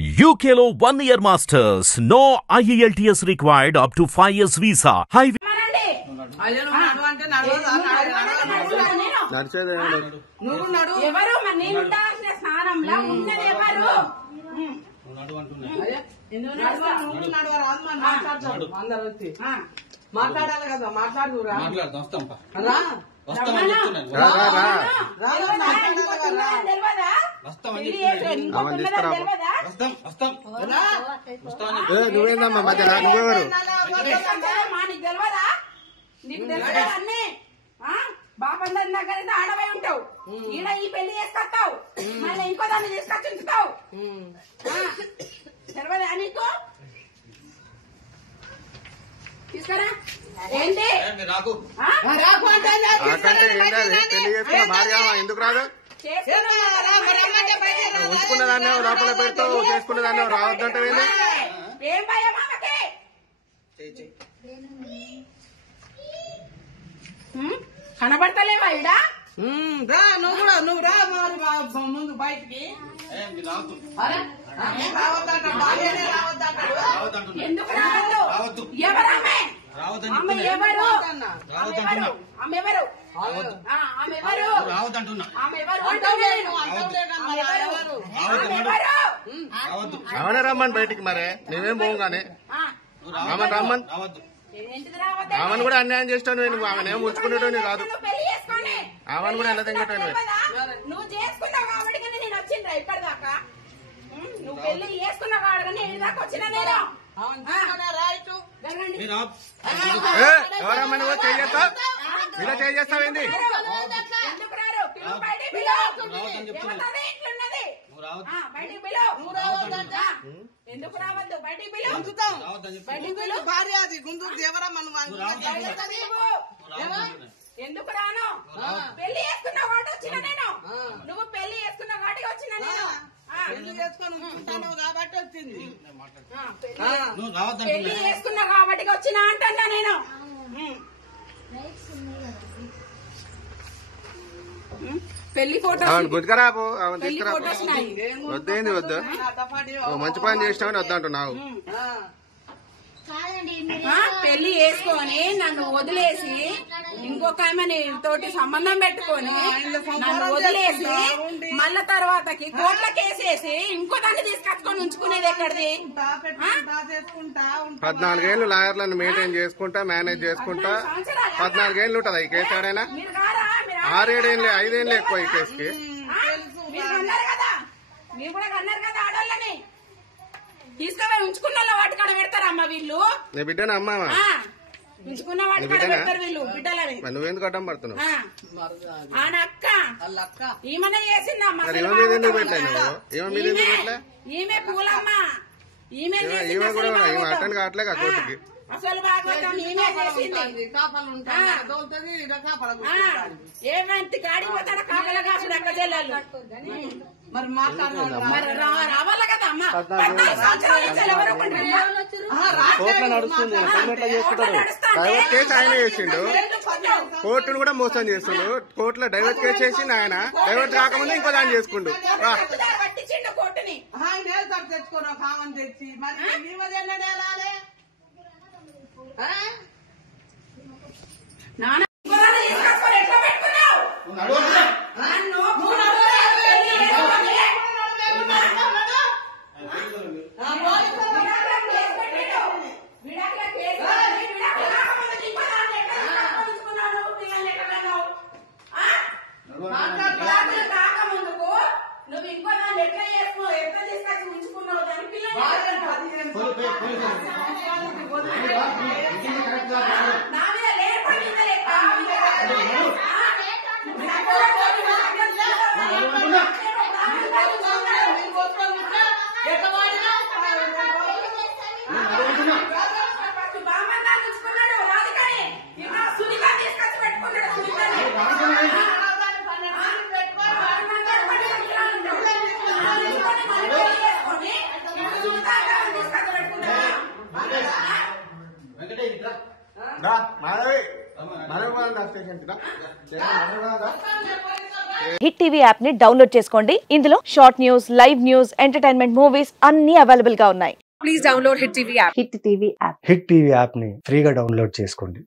UKLO 1 year masters. No IELTS required up to 5 years visa. High మాట్లాడాలి కదా మాట్లాడురా నువ్వేందమ్మా మధ్య నువ్వెవరు బాబందరి దగ్గర ఆడవై ఉంటావు ఈడ ఈ పెళ్లి చేసుకొస్తావు మళ్ళీ ఇంకో దాన్ని తీసుకొచ్చి ఉంచుతావు తెలియదా నీకు తీసుకురా ఏంటి పెళ్లి చేసుకున్న భార్య ఎందుకు రాదు ఉంచుకున్న దాన్ని లోపల పెడతావు చేసుకున్న దాన్ని రావద్దంటే ఏం భయం ఆమెకి కనబడతలేవా ఈడ రా నువ్వు రా ముందు బయటికి ఎందుకు రావద్దు ఎవరామె ఆమె ఎవరు ఆమె ఎవరు ఆమెనే రమ్మని బయటికి మరే నువ్వేం పోవు గానీ ఆమెను రమ్మని ఆమెను కూడా అన్యాయం చేస్తాను నువ్వు ఆమెను ఏం ఉంచుకునేటోని కాదు ఆమెను కూడా ఎలా తింగటోని నువ్వు చేసుకున్నావు కాబట్టి నేను వచ్చిండ్రా ఇప్పటిదాకా నువ్వు పెళ్లి చేసుకున్నావు కాబట్టి నేను దాకా వచ్చిన నేను ఎవరమ్మా నువ్వు చేస్తావు ఇలా చేస్తావేంది ఎందుకు రారు ఎందుకు రావద్దు బయటికి పిలువు భార్య అది గుండు ఎవరమ్మా ఎందుకు రాను పెళ్లి చేసుకున్న వాటి వచ్చిన నేను నువ్వు పెళ్లి చేసుకున్న వాటికి వచ్చిన నేను పెళ్లి చేసుకుని కాబట్టి వచ్చింది పెళ్లి చేసుకున్నా కాబట్టి వచ్చిన అంటా నేను పెళ్లి ఫోటో గుర్తుకరాపు వద్దేంది వద్దు మంచి పని చేసినావని వద్దంటున్నావు పెళ్లి చేసుకొని నన్ను వదిలేసి ఇంకొక ఆమె తోటి సంబంధం పెట్టుకొని నన్ను వదిలేసి మళ్ళా తర్వాతకి కోట్ల కేసేసి ఇంకో దాన్ని తీసుకొచ్చుకొని ఉంచుకునేది ఎక్కడిది 14 ఏళ్ళు లాయర్లను మెయింటైన్ చేసుకుంటా మేనేజ్ చేసుకుంటా 14 ఏళ్ళు ఉంటది ఈ కేసు ఆడైనా 6-7 ఏళ్ళు 5 ఏళ్ళు ఎక్కువ ఈ కేసుకి మీరు అన్నారు కదా మీరు కూడా అన్నారు కదా ఆడోళ్ళని తీసుకుపోయి ఉంచుకున్న వాటికాడ పెడతారమ్మా వీళ్ళు నీ బిడ్డను అమ్మా ఉంచుకున్న వాటికాడ పెడతారు వీళ్ళు బిడ్డలని నువ్వెందుకు అడ్డం పడుతున్నావు అక్క ఈమెనే చేసిందమ్మా ఈమె పూలమ్మ ఈమె కూడా ఈమె అటెండ్ కావట్లే కోర్టుకి అసలు భాగవతం ఈమె చేసింది ఏమంతి గాడికి పోతాడా కాకల కాసుడు అక్క చెల్లెళ్ళు మరి మాట్లాడాలి రావాలి కదా అమ్మా కోర్టులో నడుస్తుంది డైవర్స్ కేసు ఆయన చేసిండు కోర్టును కూడా మోసం చేస్తుండు కోర్టులో డైవర్స్ కేసు చేసిండు ఆయన డైవర్స్ కాకముందు ఇంకో దాన్ని చేసుకుండు పట్టించిండు కోర్టుని తెచ్చుకోరా కామని తెచ్చి మరి నాన్న ఎట్లా పెట్టుకున్నావు కాకముందుకు నువ్వు ఇంకో దాన్ని ఎట్లా చేసుకున్నావు ఎట్లా తీసుకొచ్చి ఉంచుకున్నావు దాని పిల్లలు నా మీద లేకపోతే బాగా ఉంచుకున్నాడు రాదుకని సునీత తీసుకొచ్చి పెట్టుకున్నాడు హిట్ టీవీ యాప్ ని డౌన్లోడ్ చేసుకోండి. ఇందులో short news, live news, entertainment movies అన్ని అవైలబుల్ గా ఉన్నాయి. Please download hit TV app. Hit TV app ని ఫ్రీగా డౌన్లోడ్ చేసుకోండి.